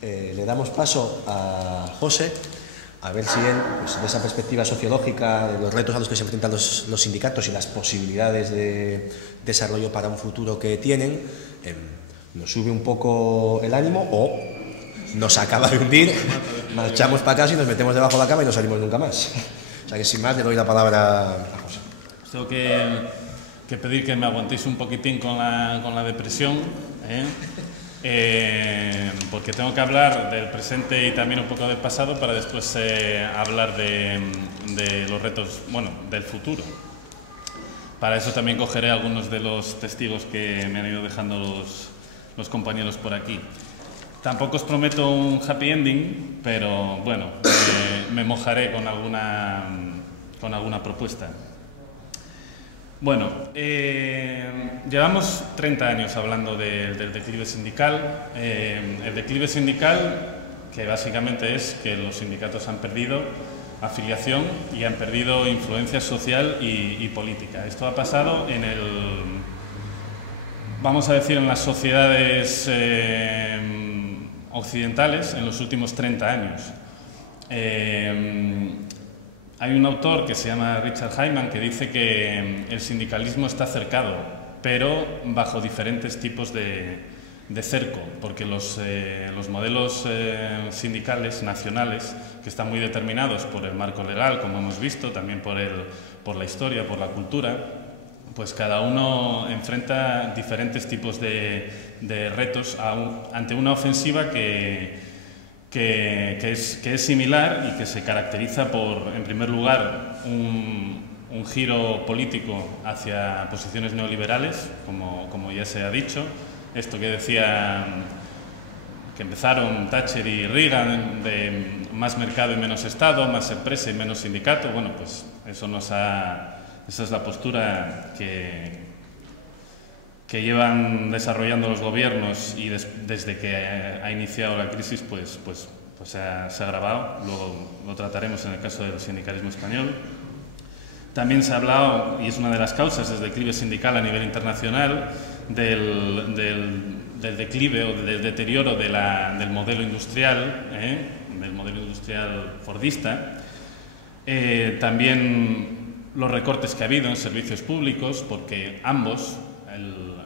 Le damos paso a José, a ver si él, pues, de esa perspectiva sociológica, de los retos a los que se enfrentan los sindicatos y las posibilidades de desarrollo para un futuro que tienen, nos sube un poco el ánimo o nos acaba de hundir, marchamos para casa y nos metemos debajo de la cama y no salimos nunca más. O sea que sin más le doy la palabra a José. Tengo que pedir que me aguantéis un poquitín con la depresión, porque tengo que hablar del presente y también un poco del pasado para después hablar de los retos, bueno, del futuro. Para eso también cogeré algunos de los testigos que me han ido dejando los compañeros por aquí. Tampoco os prometo un happy ending, pero bueno, me mojaré con alguna propuesta. Bueno, llevamos 30 años hablando del declive sindical. El declive sindical, que básicamente es que los sindicatos han perdido afiliación y han perdido influencia social y política. Esto ha pasado vamos a decir, en las sociedades occidentales en los últimos 30 años. Hay un autor que se llama Richard Hyman que dice que el sindicalismo está cercado, pero bajo diferentes tipos de cerco, porque los modelos sindicales nacionales, que están muy determinados por el marco legal, como hemos visto, también por la historia, por la cultura, pues cada uno enfrenta diferentes tipos de retos ante una ofensiva que es similar y que se caracteriza por, en primer lugar, un giro político hacia posiciones neoliberales, como ya se ha dicho. Esto que decía que empezaron Thatcher y Reagan, de más mercado y menos Estado, más empresa y menos sindicato. Bueno, pues esa es la postura que llevan desarrollando los gobiernos y desde que ha iniciado la crisis pues se ha agravado. Luego lo trataremos en el caso del sindicalismo español. También se ha hablado, y es una de las causas del declive sindical a nivel internacional, del declive o del deterioro del modelo industrial, del modelo industrial fordista. También los recortes que ha habido en servicios públicos, porque ambos,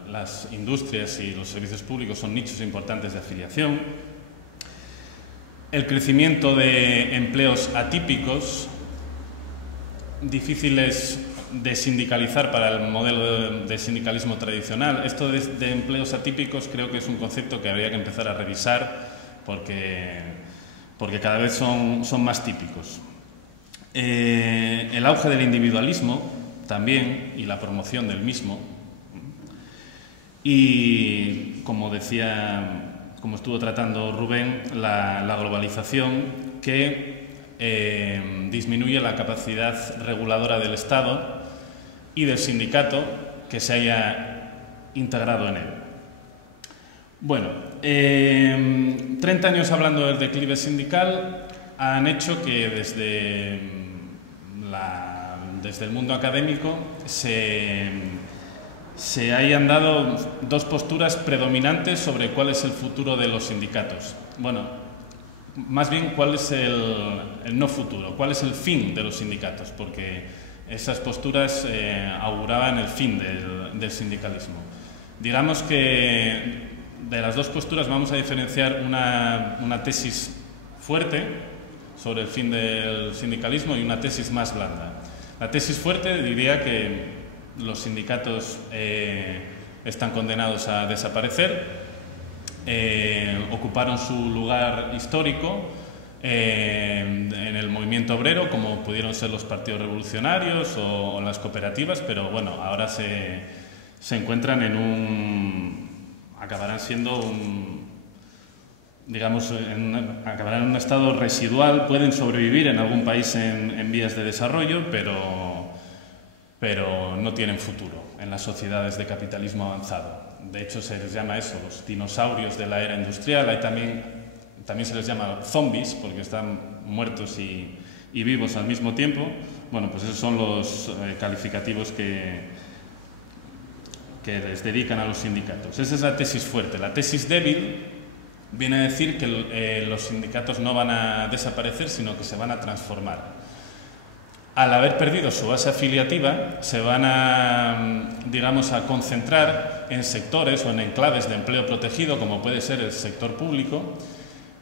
las industrias y los servicios públicos, son nichos importantes de afiliación. El crecimiento de empleos atípicos, difíciles de sindicalizar para el modelo de sindicalismo tradicional. Esto de empleos atípicos creo que es un concepto que habría que empezar a revisar porque cada vez son más típicos. El auge del individualismo también y la promoción del mismo. Y, como estuvo tratando Rubén, la globalización que disminuye la capacidad reguladora del Estado y del sindicato que se haya integrado en él. Bueno, 30 años hablando del declive sindical han hecho que desde el mundo académico se hayan dado dos posturas predominantes sobre cuál es el futuro de los sindicatos. Bueno, más bien cuál es el no futuro, cuál es el fin de los sindicatos, porque esas posturas auguraban el fin del sindicalismo. Digamos que de las dos posturas vamos a diferenciar una tesis fuerte sobre el fin del sindicalismo y una tesis más blanda. La tesis fuerte diría que los sindicatos están condenados a desaparecer, ocuparon su lugar histórico en el movimiento obrero, como pudieron ser los partidos revolucionarios o las cooperativas, pero bueno, ahora se encuentran acabarán siendo acabarán en un estado residual. Pueden sobrevivir en algún país en vías de desarrollo, pero no tienen futuro en las sociedades de capitalismo avanzado. De hecho, se les llama eso, los dinosaurios de la era industrial. También se les llama zombies, porque están muertos y vivos al mismo tiempo. Bueno, pues esos son los calificativos que les dedican a los sindicatos. Esa es la tesis fuerte. La tesis débil viene a decir que los sindicatos no van a desaparecer, sino que se van a transformar. Al haber perdido su base afiliativa, se van a, digamos, a concentrar en sectores o en enclaves de empleo protegido, como puede ser el sector público,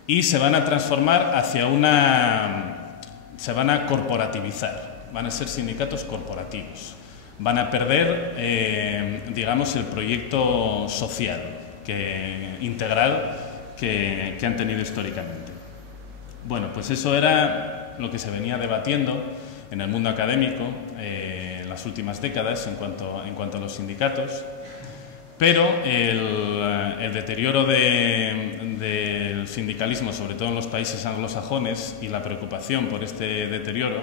y se van a transformar hacia se van a corporativizar, van a ser sindicatos corporativos. Van a perder, digamos, el proyecto social, integral que han tenido históricamente. Bueno, pues eso era lo que se venía debatiendo en el mundo académico en las últimas décadas en cuanto a los sindicatos, pero el deterioro del sindicalismo, sobre todo en los países anglosajones, y la preocupación por este deterioro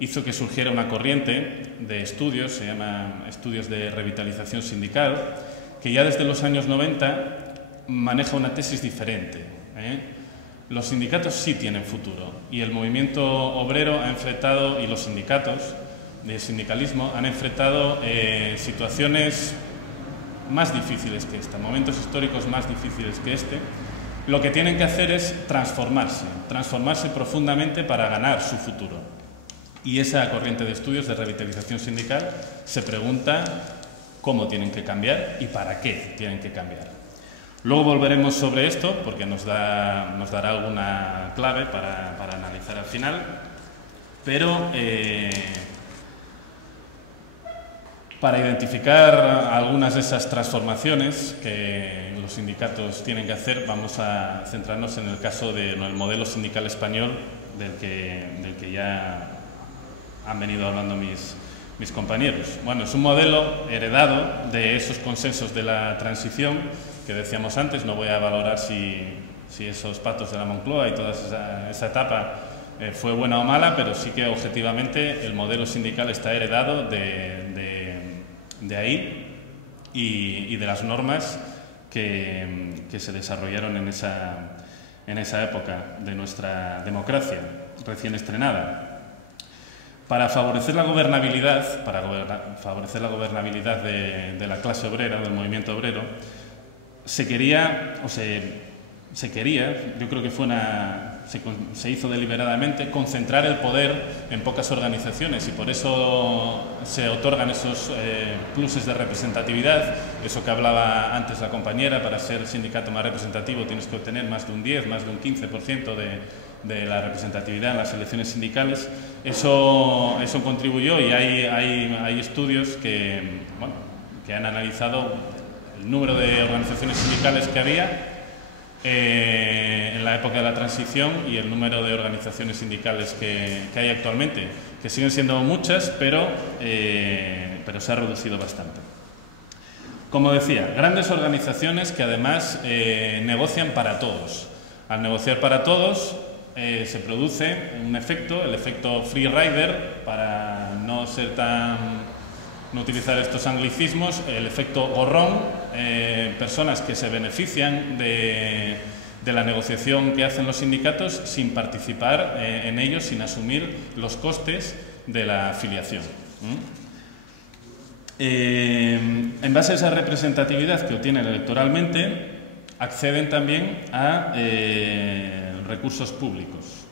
hizo que surgiera una corriente de estudios, se llama estudios de revitalización sindical, que ya desde los años 90 maneja una tesis diferente. Los sindicatos sí tienen futuro y el movimiento obrero ha enfrentado, y los sindicatos de sindicalismo han enfrentado situaciones más difíciles que esta, momentos históricos más difíciles que este. Lo que tienen que hacer es transformarse profundamente para ganar su futuro. Y esa corriente de estudios de revitalización sindical se pregunta cómo tienen que cambiar y para qué tienen que cambiar. Luego volveremos sobre esto, porque nos dará alguna clave para analizar al final, pero para identificar algunas de esas transformaciones que los sindicatos tienen que hacer, vamos a centrarnos en el caso del modelo sindical español, del que ya han venido hablando mis compañeros. Bueno, es un modelo heredado de esos consensos de la transición que decíamos antes. No voy a valorar si esos pactos de la Moncloa y toda esa etapa fue buena o mala, pero sí que objetivamente el modelo sindical está heredado de ahí y de las normas que se desarrollaron en esa época de nuestra democracia recién estrenada. Para favorecer la gobernabilidad, de la clase obrera, del movimiento obrero, se quería, yo creo que se hizo deliberadamente, concentrar el poder en pocas organizaciones, y por eso se otorgan esos pluses de representatividad. Eso que hablaba antes la compañera: para ser sindicato más representativo tienes que obtener más de un 10, más de un 15% de la representatividad en las elecciones sindicales. Eso contribuyó, y hay estudios que han analizado el número de organizaciones sindicales que había en la época de la transición y el número de organizaciones sindicales que hay actualmente, que siguen siendo muchas, pero se ha reducido bastante. Como decía, grandes organizaciones que además negocian para todos. Al negociar para todos se produce un efecto, el efecto free rider, para no utilizar estos anglicismos, el efecto gorrón, personas que se benefician de la negociación que hacen los sindicatos sin participar en ellos, sin asumir los costes de la afiliación. En base a esa representatividad que obtienen electoralmente, acceden también a recursos públicos,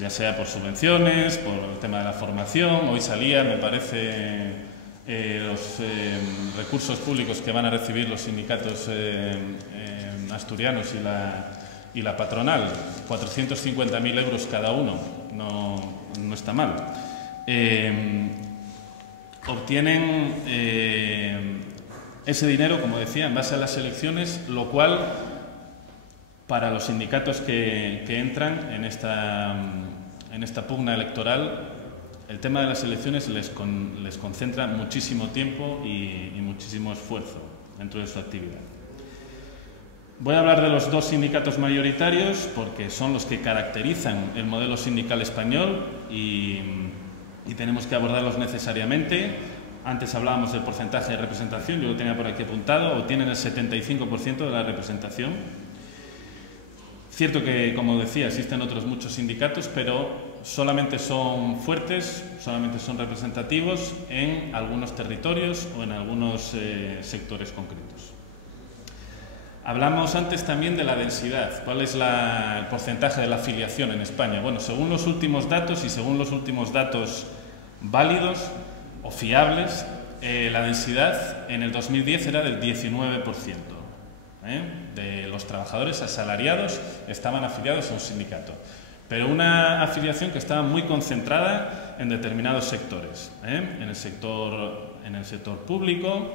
ya sea por subvenciones, por el tema de la formación. Hoy salía, me parece, los recursos públicos que van a recibir los sindicatos asturianos y la patronal, 450.000 euros cada uno, no está mal. Obtienen ese dinero, como decía, en base a las elecciones, lo cual para los sindicatos que entran en esta pugna electoral, el tema de las elecciones les concentra muchísimo tiempo y muchísimo esfuerzo dentro de su actividad. Voy a hablar de los dos sindicatos mayoritarios porque son los que caracterizan el modelo sindical español y tenemos que abordarlos necesariamente. Antes hablábamos del porcentaje de representación, yo lo tenía por aquí apuntado, obtienen el 75% de la representación. Cierto que, como decía, existen otros muchos sindicatos, pero solamente son fuertes, solamente son representativos en algunos territorios o en algunos sectores concretos. Hablamos antes también de la densidad. ¿Cuál es el porcentaje de la afiliación en España? Bueno, según los últimos datos y según los últimos datos válidos o fiables, la densidad en el 2010 era del 19%. De los trabajadores asalariados estaban afiliados a un sindicato, pero una afiliación que estaba muy concentrada en determinados sectores, en el sector público,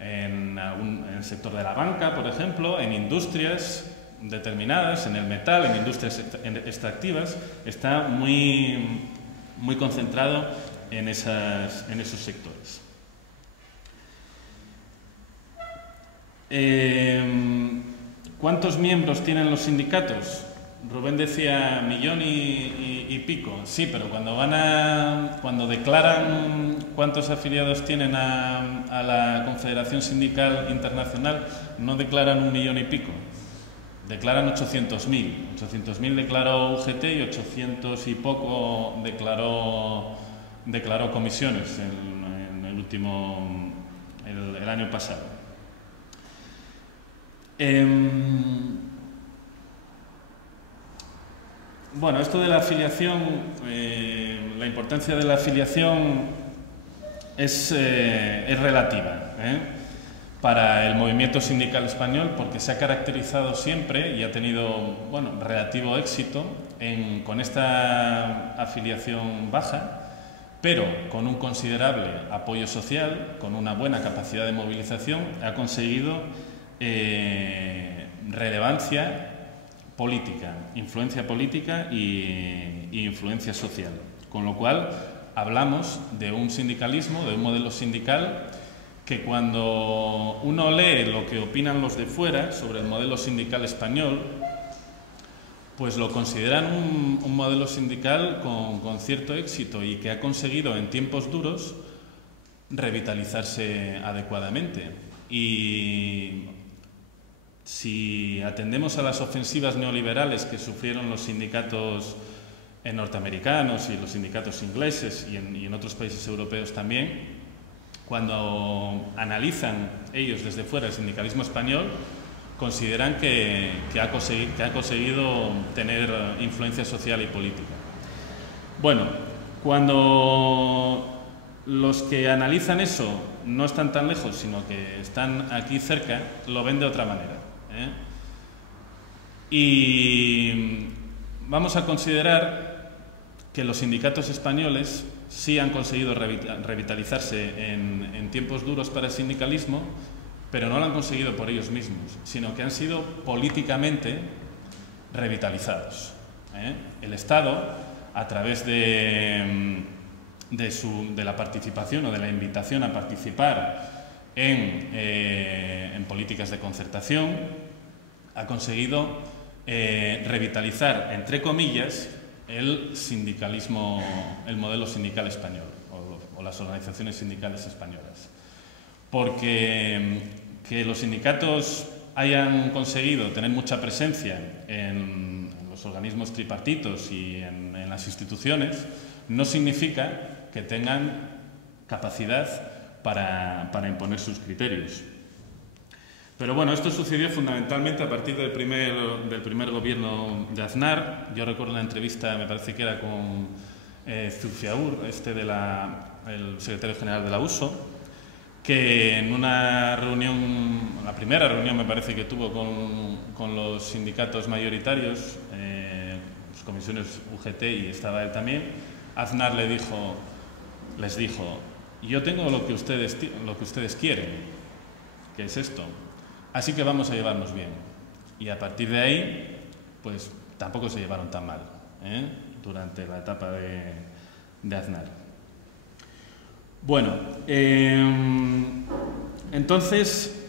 en el sector de la banca, por ejemplo, en industrias determinadas, en el metal, en industrias extractivas, está muy concentrado en esos sectores. ¿Cuántos miembros tienen los sindicatos? Rubén decía 1,5 millones. Sí, pero cuando declaran cuántos afiliados tienen a la Confederación Sindical Internacional, no declaran 1,5 millones. Declaran 800.000. 800.000 declaró UGT y 800 y poco declaró comisiones en el año pasado. Bueno, esto de la afiliación, la importancia de la afiliación es relativa para el movimiento sindical español, porque se ha caracterizado siempre y ha tenido relativo éxito con esta afiliación baja, pero con un considerable apoyo social, con una buena capacidad de movilización, ha conseguido relevancia política, influencia política y influencia social. Con lo cual, hablamos de un sindicalismo, de un modelo sindical que cuando uno lee lo que opinan los de fuera sobre el modelo sindical español, pues lo consideran un modelo sindical con cierto éxito y que ha conseguido en tiempos duros revitalizarse adecuadamente. Y si atendemos a las ofensivas neoliberales que sufrieron los sindicatos norteamericanos y los sindicatos ingleses y en otros países europeos también, cuando analizan ellos desde fuera el sindicalismo español, consideran que ha conseguido tener influencia social y política. Bueno, cuando los que analizan eso no están tan lejos, sino que están aquí cerca, lo ven de otra manera. Y vamos a considerar que los sindicatos españoles sí han conseguido revitalizarse en tiempos duros para el sindicalismo, pero no lo han conseguido por ellos mismos, sino que han sido políticamente revitalizados. El Estado, a través de la participación o de la invitación a participar en políticas de concertación, ha conseguido revitalizar, entre comillas, el sindicalismo, el modelo sindical español o las organizaciones sindicales españolas. Porque que los sindicatos hayan conseguido tener mucha presencia en los organismos tripartitos y en las instituciones no significa que tengan capacidad para imponer sus criterios. Pero bueno, esto sucedió fundamentalmente a partir del primer gobierno de Aznar. Yo recuerdo una entrevista, me parece que era con Zulfiaur, el secretario general de la USO, que en una reunión, la primera reunión me parece que tuvo con los sindicatos mayoritarios, las comisiones UGT y estaba él también, Aznar les dijo, yo tengo lo que ustedes quieren, que es esto, así que vamos a llevarnos bien. Y a partir de ahí, pues tampoco se llevaron tan mal durante la etapa de Aznar. Bueno, entonces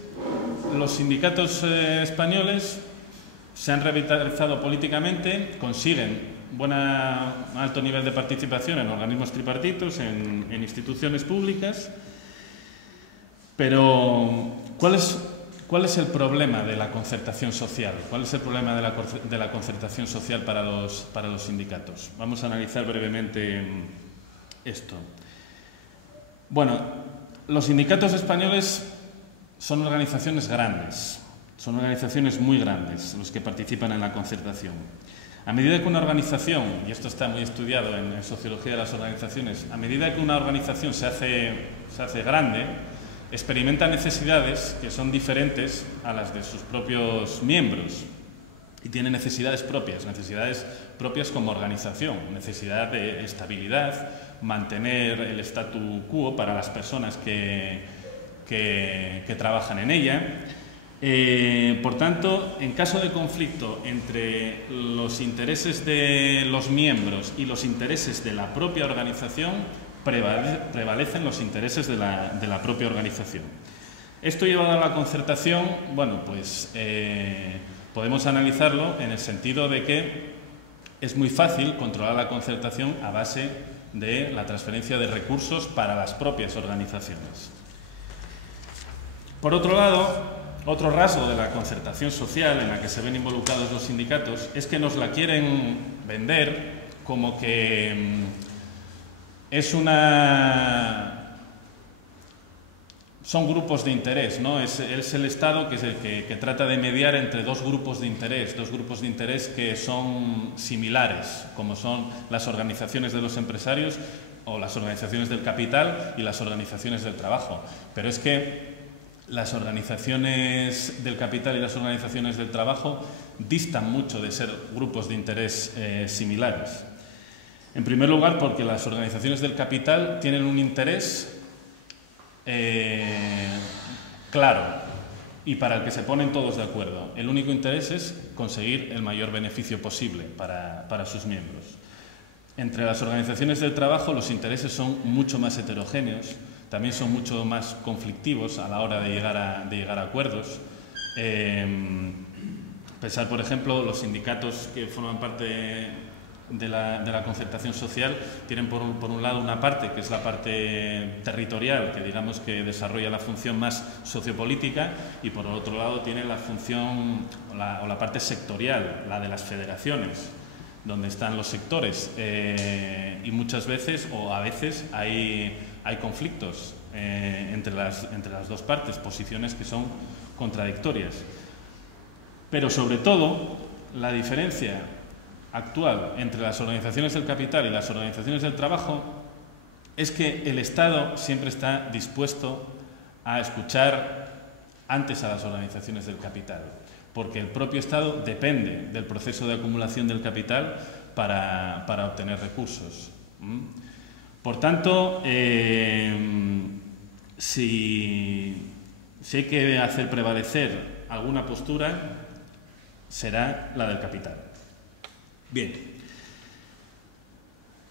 los sindicatos españoles se han revitalizado políticamente, consiguen un alto nivel de participación en organismos tripartitos, en instituciones públicas, pero ¿cuál es el problema de la concertación social? ¿Cuál es el problema de la concertación social para los sindicatos? Vamos a analizar brevemente esto. Bueno, los sindicatos españoles son organizaciones grandes. Son organizaciones muy grandes los que participan en la concertación. A medida que una organización, y esto está muy estudiado en sociología de las organizaciones, a medida que una organización se hace grande, experimenta necesidades que son diferentes a las de sus propios miembros y tiene necesidades propias como organización, necesidad de estabilidad, mantener el statu quo para las personas que trabajan en ella. Por tanto, en caso de conflicto entre los intereses de los miembros y los intereses de la propia organización, prevalecen los intereses de la propia organización. Esto llevado a la concertación, bueno, pues podemos analizarlo en el sentido de que es muy fácil controlar la concertación a base de la transferencia de recursos para las propias organizaciones. Por otro lado, otro rasgo de la concertación social en la que se ven involucrados los sindicatos es que nos la quieren vender como que son grupos de interés, ¿no? Es el Estado que es el que trata de mediar entre dos grupos de interés que son similares, como son las organizaciones de los empresarios o las organizaciones del capital y las organizaciones del trabajo. Pero es que las organizaciones del capital y las organizaciones del trabajo distan mucho de ser grupos de interés similares. En primer lugar, porque las organizaciones del capital tienen un interés claro y para el que se ponen todos de acuerdo. El único interés es conseguir el mayor beneficio posible para sus miembros. Entre las organizaciones del trabajo los intereses son mucho más heterogéneos, también son mucho más conflictivos a la hora de llegar a acuerdos. Pensar, por ejemplo, los sindicatos que forman parte de la concertación social tienen por un lado una parte que es la parte territorial, que digamos que desarrolla la función más sociopolítica, y por otro lado tiene la función o la parte sectorial, la de las federaciones, donde están los sectores, y muchas veces o a veces hay conflictos entre las dos partes, posiciones que son contradictorias. Pero sobre todo, la diferencia actual entre las organizaciones del capital y las organizaciones del trabajo es que el Estado siempre está dispuesto a escuchar antes a las organizaciones del capital, porque el propio Estado depende del proceso de acumulación del capital para obtener recursos. Por tanto, si hay que hacer prevalecer alguna postura, será la del capital. Bien.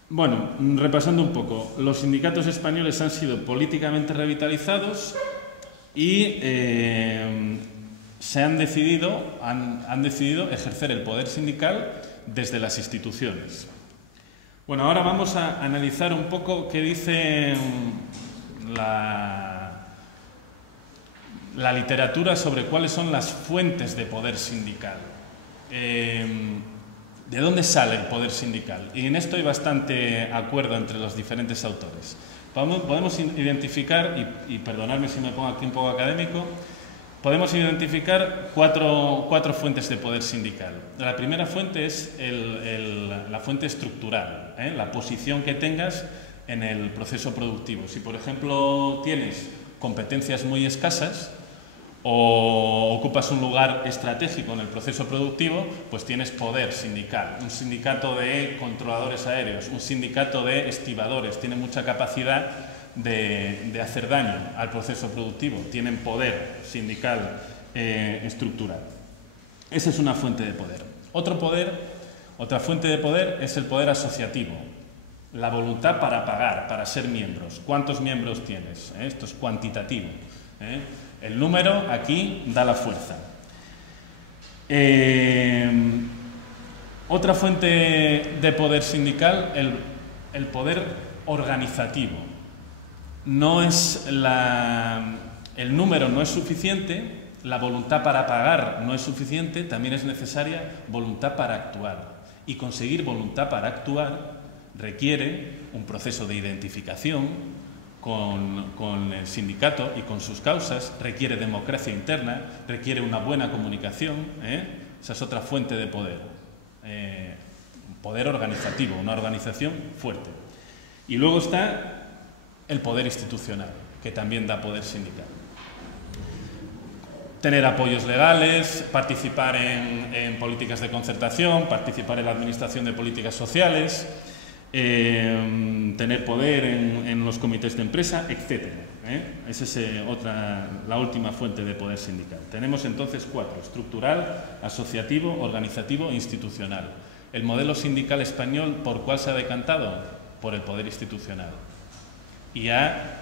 Bueno, repasando un poco, los sindicatos españoles han sido políticamente revitalizados y han decidido ejercer el poder sindical desde las instituciones. Bueno, ahora vamos a analizar un poco qué dice la literatura sobre cuáles son las fuentes de poder sindical. ¿De dónde sale el poder sindical? Y en esto hay bastante acuerdo entre los diferentes autores. Podemos identificar, y perdonadme si me pongo aquí un poco académico, podemos identificar cuatro fuentes de poder sindical. La primera fuente es la fuente estructural, la posición que tengas en el proceso productivo. Si, por ejemplo, tienes competencias muy escasas o ocupas un lugar estratégico en el proceso productivo, pues tienes poder sindical. Un sindicato de controladores aéreos, un sindicato de estibadores, tiene mucha capacidad de hacer daño al proceso productivo, tienen poder sindical estructural. Esa es una fuente de poder. Otra fuente de poder es el poder asociativo, la voluntad para pagar, para ser miembros. ¿Cuántos miembros tienes? Esto es cuantitativo. El número aquí da la fuerza. Otra fuente de poder sindical, el poder organizativo. El número no es suficiente, la voluntad para pagar no es suficiente, también es necesaria voluntad para actuar. Y conseguir voluntad para actuar requiere un proceso de identificación, con el sindicato y con sus causas, requiere democracia interna, requiere una buena comunicación, esa es otra fuente de poder, poder organizativo, una organización fuerte. Y luego está el poder institucional, que también da poder sindical. Tener apoyos legales, participar en políticas de concertación, participar en la administración de políticas sociales, tener poder en los comités de empresa, etc. Esa es la última fuente de poder sindical. Tenemos entonces 4: estructural, asociativo, organizativo e institucional. El modelo sindical español, ¿por cuál se ha decantado? Por el poder institucional. Y ha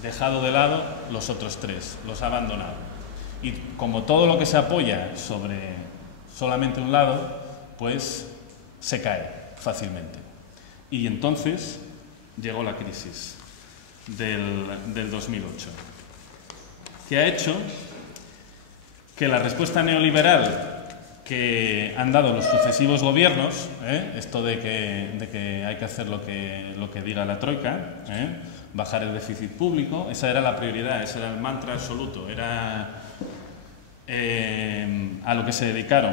dejado de lado los otros 3, los ha abandonado. Y como todo lo que se apoya sobre solamente un lado, pues se cae fácilmente. Y entonces llegó la crisis del 2008, que ha hecho que la respuesta neoliberal que han dado los sucesivos gobiernos, esto de que hay que hacer lo que diga la troika, bajar el déficit público, esa era la prioridad, ese era el mantra absoluto, era a lo que se dedicaron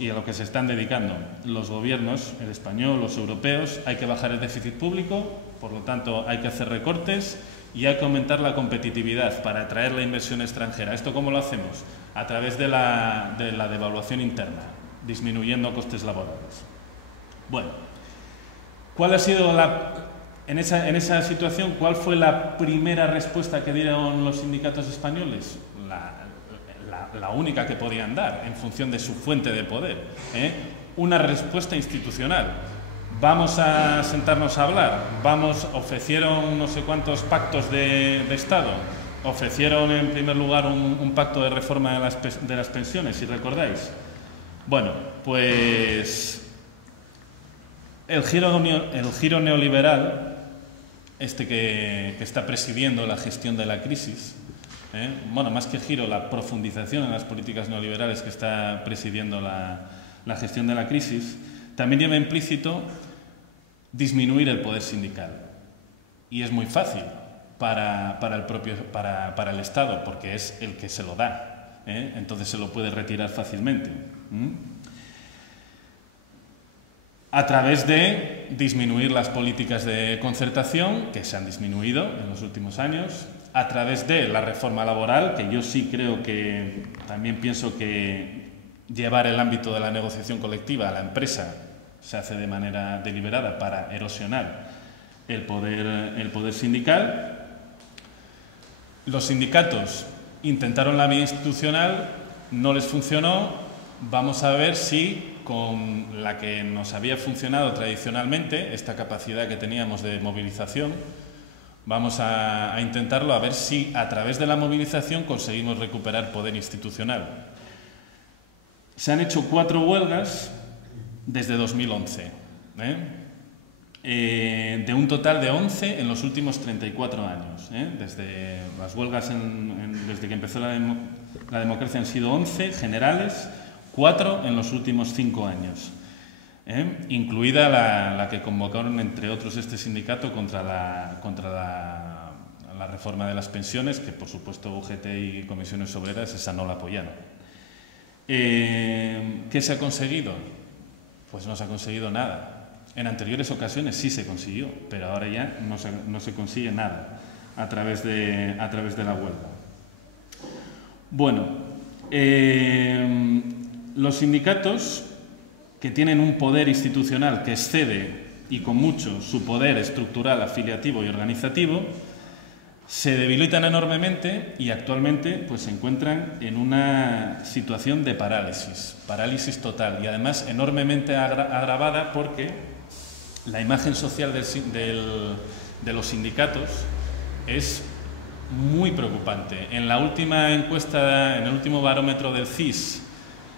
y a lo que se están dedicando los gobiernos, el español, los europeos. Hay que bajar el déficit público, por lo tanto hay que hacer recortes y hay que aumentar la competitividad para atraer la inversión extranjera. ¿Esto cómo lo hacemos? A través de la devaluación interna, disminuyendo costes laborales. Bueno, ¿cuál ha sido en esa situación, cuál fue la primera respuesta que dieron los sindicatos españoles? La única que podían dar en función de su fuente de poder, una respuesta institucional. Vamos a sentarnos a hablar, ofrecieron no sé cuántos pactos de Estado, ofrecieron en primer lugar un pacto de reforma de las pensiones, si recordáis. Bueno, pues el giro neoliberal, que está presidiendo la gestión de la crisis, bueno, más que giro, la profundización en las políticas neoliberales que está presidiendo la gestión de la crisis, también lleva implícito disminuir el poder sindical. Y es muy fácil para el Estado, porque es el que se lo da, entonces se lo puede retirar fácilmente. A través de disminuir las políticas de concertación, que se han disminuido en los últimos años, a través de la reforma laboral, que yo sí creo que también pienso que llevar el ámbito de la negociación colectiva a la empresa se hace de manera deliberada para erosionar el poder sindical. Los sindicatos intentaron la vía institucional, no les funcionó. Vamos a ver si con la que nos había funcionado tradicionalmente, esta capacidad que teníamos de movilización, vamos a intentarlo, a ver si a través de la movilización conseguimos recuperar poder institucional. Se han hecho 4 huelgas desde 2011, de un total de 11 en los últimos 34 años. Desde las huelgas, desde que empezó la democracia han sido 11 generales, 4 en los últimos 5 años. Incluida la que convocaron, entre otros, este sindicato contra la reforma de las pensiones, que por supuesto UGT y comisiones obreras esa no la apoyaron. ¿Qué se ha conseguido? Pues no se ha conseguido nada. En anteriores ocasiones sí se consiguió, pero ahora ya no se consigue nada a través de la huelga. Bueno, los sindicatos, que tienen un poder institucional que excede y con mucho su poder estructural, afiliativo y organizativo, se debilitan enormemente y actualmente pues, se encuentran en una situación de parálisis total, y además enormemente agravada porque la imagen social de los sindicatos es muy preocupante. En la última encuesta, en el último barómetro del CIS,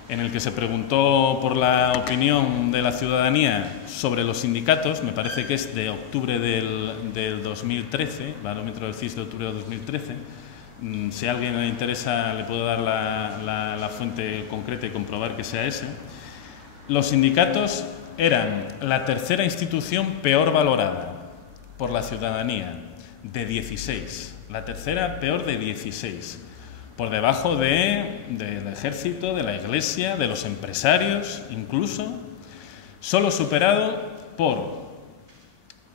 en el que se preguntó por la opinión de la ciudadanía sobre los sindicatos, me parece que es de octubre del 2013, barómetro del CIS de octubre del 2013, si a alguien le interesa le puedo dar la fuente concreta y comprobar que sea ese. Los sindicatos eran la tercera institución peor valorada por la ciudadanía, de 16. La tercera peor de 16. Por debajo del ejército, de la iglesia, de los empresarios, incluso. Solo superado por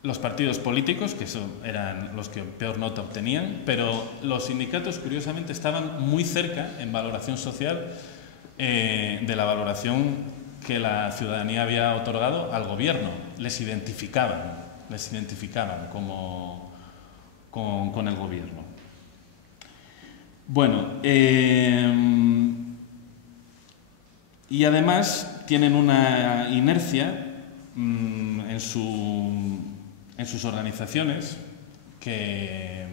los partidos políticos, que eran los que peor nota obtenían, pero los sindicatos, curiosamente, estaban muy cerca en valoración social de la valoración que la ciudadanía había otorgado al gobierno. Les identificaban con el gobierno. Bueno, y además tienen una inercia en sus organizaciones que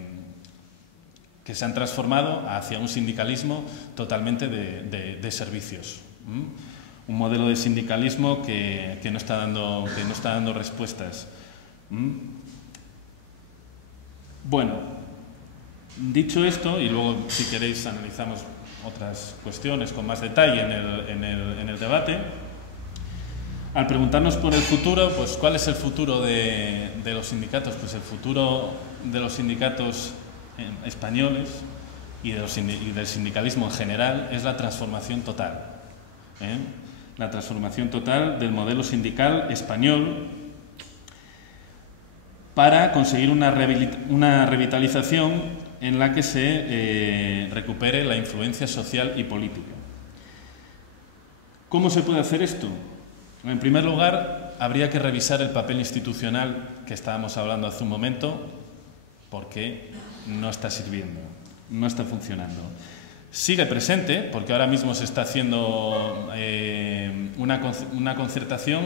se han transformado hacia un sindicalismo totalmente de servicios. Un modelo de sindicalismo que no está dando respuestas. Bueno, dicho esto, y luego si queréis analizamos otras cuestiones con más detalle en el debate, al preguntarnos por el futuro, pues ¿cuál es el futuro de los sindicatos? Pues el futuro de los sindicatos españoles y del sindicalismo en general es la transformación total. La transformación total del modelo sindical español para conseguir una revitalización en la que se recupere la influencia social y política. ¿Cómo se puede hacer esto? En primer lugar, habría que revisar el papel institucional que estábamos hablando hace un momento, porque no está sirviendo, no está funcionando. Sigue presente, porque ahora mismo se está haciendo una concertación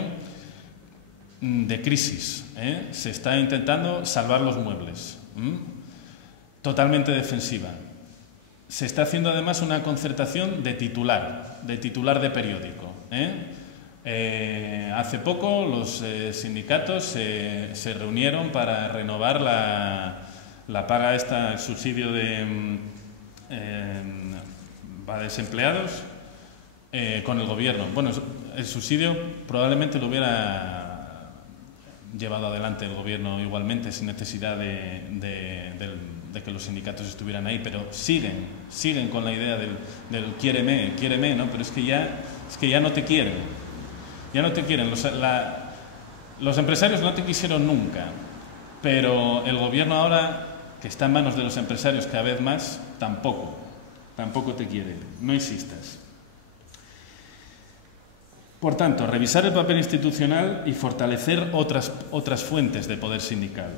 de crisis. Se está intentando salvar los muebles. Totalmente defensiva. Se está haciendo además una concertación de titular de periódico. Hace poco los sindicatos se reunieron para renovar la paga el subsidio para desempleados con el gobierno. Bueno, el subsidio probablemente lo hubiera llevado adelante el gobierno igualmente sin necesidad de que los sindicatos estuvieran ahí, pero siguen con la idea del quiéreme, ¿no? Pero es que ya no te quieren. Ya no te quieren. Los empresarios no te quisieron nunca, pero el gobierno ahora, que está en manos de los empresarios cada vez más, tampoco te quiere. No insistas. Por tanto, revisar el papel institucional y fortalecer otras fuentes de poder sindical.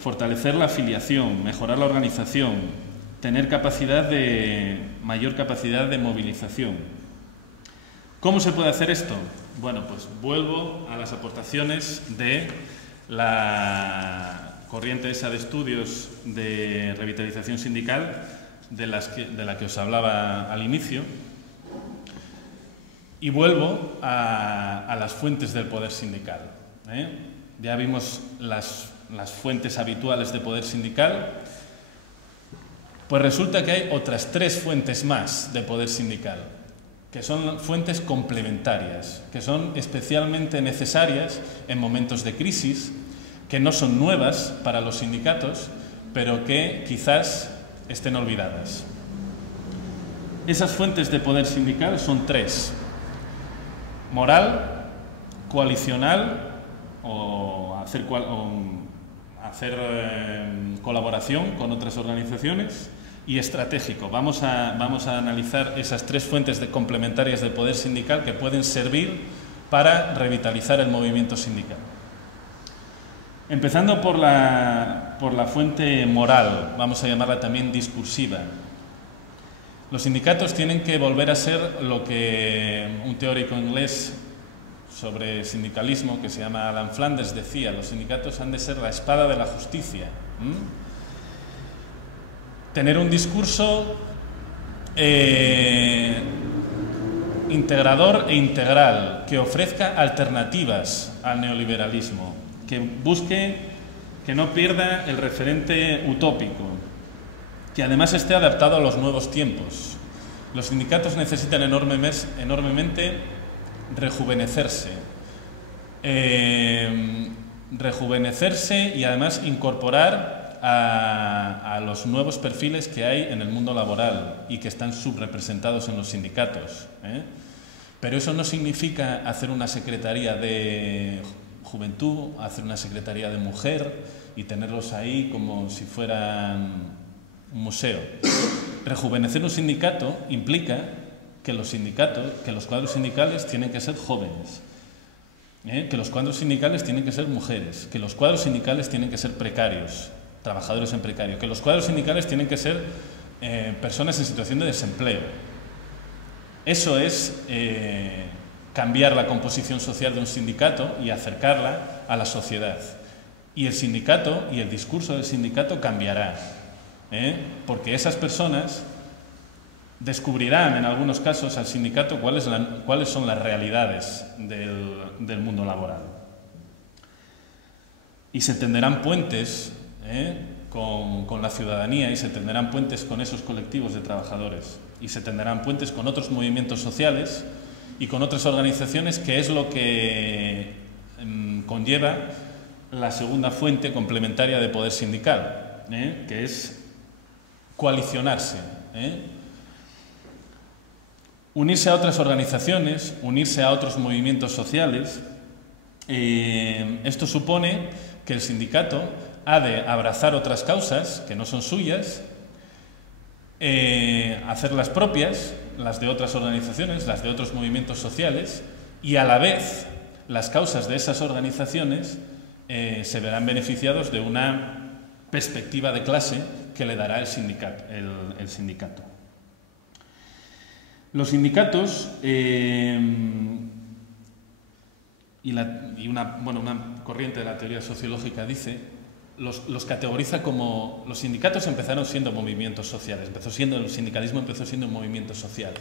Fortalecer la afiliación, mejorar la organización, tener mayor capacidad de movilización. ¿Cómo se puede hacer esto? Bueno, pues vuelvo a las aportaciones de la corriente esa de estudios de revitalización sindical de la que os hablaba al inicio, y vuelvo a las fuentes del poder sindical. Ya vimos las fuentes habituales de poder sindical, pues resulta que hay otras 3 fuentes más de poder sindical, que son fuentes complementarias, que son especialmente necesarias en momentos de crisis, que no son nuevas para los sindicatos, pero que quizás estén olvidadas. Esas fuentes de poder sindical son 3. Moral, coalicional o hacer colaboración con otras organizaciones, y estratégico. Vamos a analizar esas 3 fuentes complementarias del poder sindical que pueden servir para revitalizar el movimiento sindical. Empezando por la fuente moral, vamos a llamarla también discursiva. Los sindicatos tienen que volver a ser lo que un teórico inglés sobre sindicalismo, que se llama Alan Flanders, decía: los sindicatos han de ser la espada de la justicia. Tener un discurso integrador e integral, que ofrezca alternativas al neoliberalismo, que busque, que no pierda el referente utópico, que además esté adaptado a los nuevos tiempos. Los sindicatos necesitan enormemente rejuvenecerse y además incorporar a los nuevos perfiles que hay en el mundo laboral y que están subrepresentados en los sindicatos, ¿eh? Pero eso no significa hacer una secretaría de juventud, hacer una secretaría de mujer y tenerlos ahí como si fueran un museo. Rejuvenecer un sindicato implica que los cuadros sindicales tienen que ser jóvenes, que los cuadros sindicales tienen que ser mujeres, que los cuadros sindicales tienen que ser precarios, trabajadores en precario, que los cuadros sindicales tienen que ser personas en situación de desempleo. Eso es cambiar la composición social de un sindicato y acercarla a la sociedad. Y el sindicato y el discurso del sindicato cambiará, porque esas personas descubrirán en algunos casos al sindicato cuáles son las realidades del mundo laboral. Y se tenderán puentes con la ciudadanía y se tenderán puentes con esos colectivos de trabajadores y se tenderán puentes con otros movimientos sociales y con otras organizaciones, que es lo que conlleva la segunda fuente complementaria de poder sindical, que es coalicionarse, unirse a otras organizaciones, unirse a otros movimientos sociales. Esto supone que el sindicato ha de abrazar otras causas que no son suyas, hacerlas propias, las de otras organizaciones, las de otros movimientos sociales, y a la vez las causas de esas organizaciones se verán beneficiados de una perspectiva de clase que le dará el sindicato. Los sindicatos una corriente de la teoría sociológica dice, los categoriza como... Los sindicatos empezaron siendo movimientos sociales, el sindicalismo empezó siendo un movimiento social,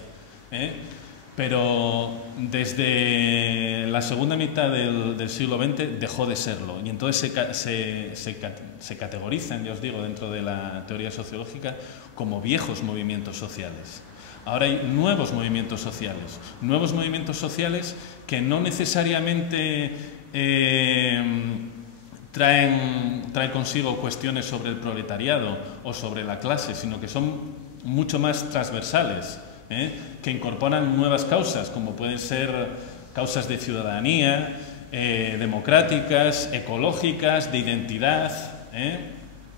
pero desde la segunda mitad del siglo XX dejó de serlo, y entonces se categorizan, ya os digo, dentro de la teoría sociológica como viejos movimientos sociales. Ahora hay nuevos movimientos sociales que no necesariamente traen consigo cuestiones sobre el proletariado o sobre la clase, sino que son mucho más transversales, que incorporan nuevas causas, como pueden ser causas de ciudadanía, democráticas, ecológicas, de identidad.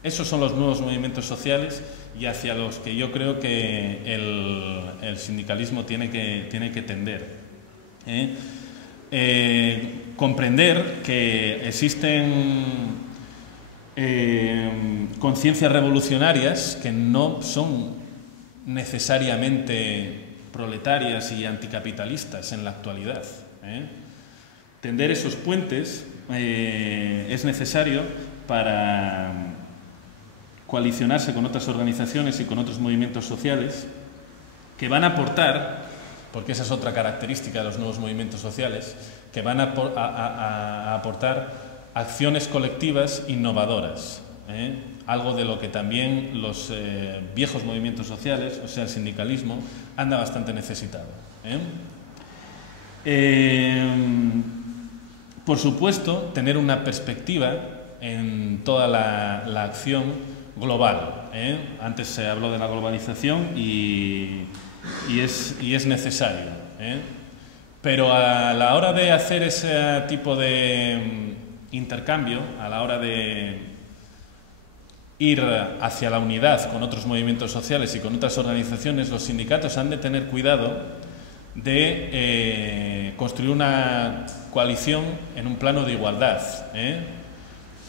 Esos son los nuevos movimientos sociales y hacia los que yo creo que el sindicalismo tiene que tender. Comprender que existen conciencias revolucionarias que no son necesariamente proletarias y anticapitalistas en la actualidad. Tender esos puentes es necesario para coalicionarse con otras organizaciones y con otros movimientos sociales que van a aportar, porque esa es otra característica de los nuevos movimientos sociales, que van a aportar acciones colectivas innovadoras, algo de lo que también los viejos movimientos sociales, o sea, el sindicalismo, anda bastante necesitado. Por supuesto, tener una perspectiva en toda la acción global. Antes se habló de la globalización y es necesario. Pero a la hora de hacer ese tipo de intercambio, a la hora de ir hacia la unidad con otros movimientos sociales y con otras organizaciones, los sindicatos han de tener cuidado de construir una coalición en un plano de igualdad,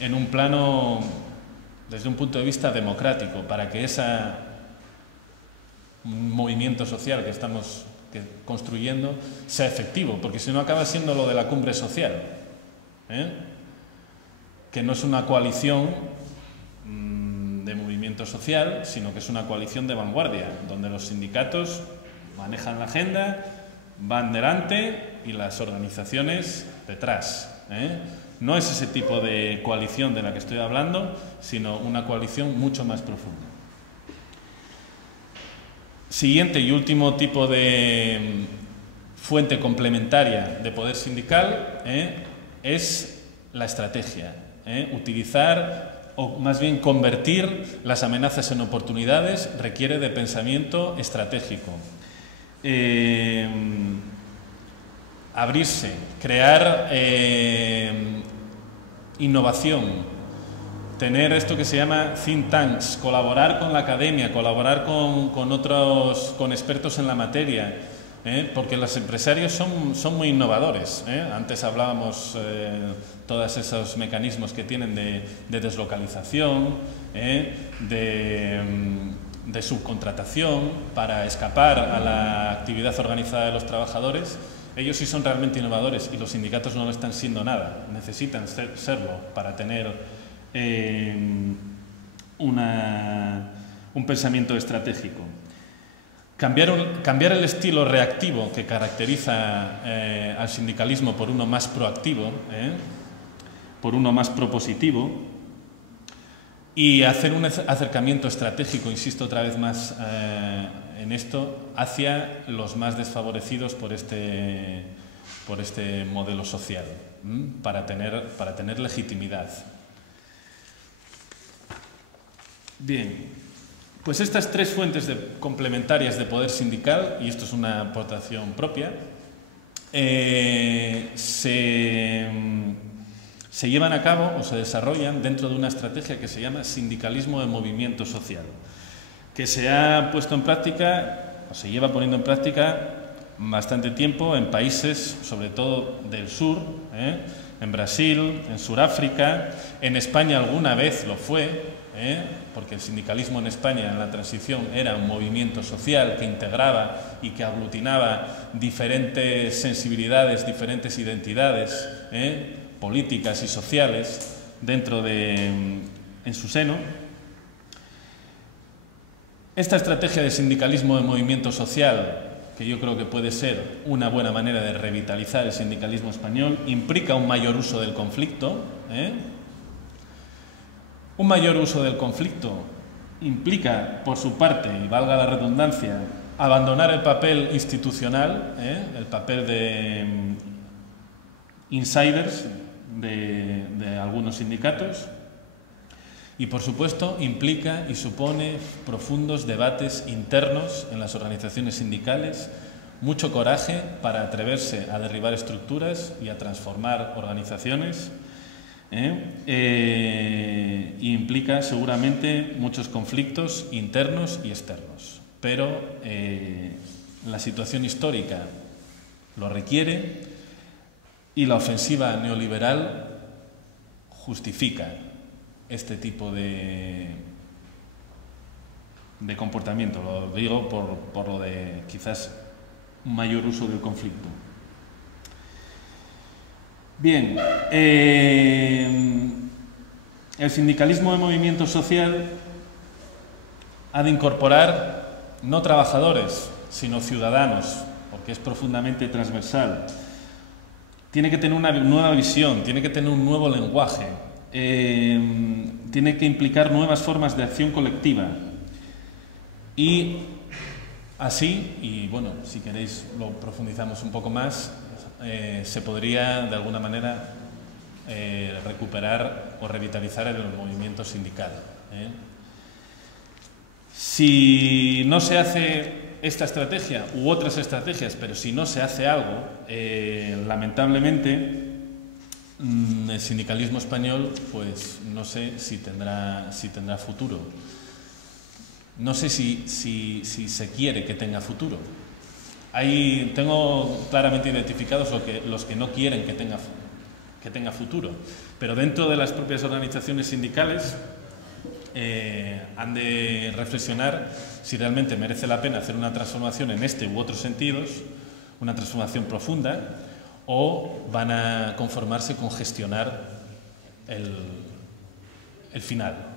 en un plano desde un punto de vista democrático, para que ese movimiento social que estamos construyendo sea efectivo, porque si no acaba siendo lo de la cumbre social, que no es una coalición de movimiento social, sino que es una coalición de vanguardia, donde los sindicatos manejan la agenda, van delante y las organizaciones detrás. No es ese tipo de coalición de la que estoy hablando, sino una coalición mucho más profunda. Siguiente y último tipo de fuente complementaria de poder sindical es la estrategia. Utilizar o más bien convertir las amenazas en oportunidades, requiere de pensamiento estratégico. Abrirse, crear innovación, tener esto que se llama think tanks, colaborar con la academia, colaborar con expertos en la materia, porque los empresarios son muy innovadores. Antes hablábamos todos esos mecanismos que tienen de deslocalización, de subcontratación para escapar a la actividad organizada de los trabajadores. Ellos sí son realmente innovadores y los sindicatos no lo están siendo nada, necesitan serlo para tener un pensamiento estratégico. Cambiar el estilo reactivo que caracteriza al sindicalismo por uno más proactivo, por uno más propositivo, y hacer un acercamiento estratégico, insisto otra vez más en esto, hacia los más desfavorecidos por este modelo social, para tener legitimidad. Bien, pues estas tres fuentes complementarias de poder sindical, y esto es una aportación propia, se llevan a cabo o se desarrollan dentro de una estrategia que se llama sindicalismo de movimiento social, que se ha puesto en práctica, o se lleva poniendo en práctica bastante tiempo en países, sobre todo del sur, en Brasil, en Sudáfrica, en España alguna vez lo fue, porque el sindicalismo en España en la transición era un movimiento social que integraba y que aglutinaba diferentes sensibilidades, diferentes identidades políticas y sociales en su seno. Esta estrategia de sindicalismo de movimiento social, que yo creo que puede ser una buena manera de revitalizar el sindicalismo español, implica un mayor uso del conflicto. Un mayor uso del conflicto implica, por su parte, y valga la redundancia, abandonar el papel institucional, el papel de insiders de algunos sindicatos, y por supuesto implica y supone profundos debates internos en las organizaciones sindicales, mucho coraje para atreverse a derribar estructuras y a transformar organizaciones, y implica seguramente muchos conflictos internos y externos, pero la situación histórica lo requiere y la ofensiva neoliberal justifica este tipo de comportamiento. Lo digo por lo de quizás un mayor uso del conflicto. Bien, el sindicalismo de movimiento social ha de incorporar no trabajadores, sino ciudadanos, porque es profundamente transversal. Tiene que tener una nueva visión, tiene que tener un nuevo lenguaje, tiene que implicar nuevas formas de acción colectiva. Y así, y bueno, si queréis lo profundizamos un poco más, se podría de alguna manera recuperar o revitalizar el movimiento sindical. Si no se hace esta estrategia u otras estrategias, pero si no se hace algo, lamentablemente el sindicalismo español, pues no sé si tendrá futuro. No sé si se quiere que tenga futuro. Tengo claramente identificados los que no quieren que tenga futuro, pero dentro de las propias organizaciones sindicales han de reflexionar si realmente merece la pena hacer una transformación en este u otros sentidos, una transformación profunda, o van a conformarse con gestionar el final.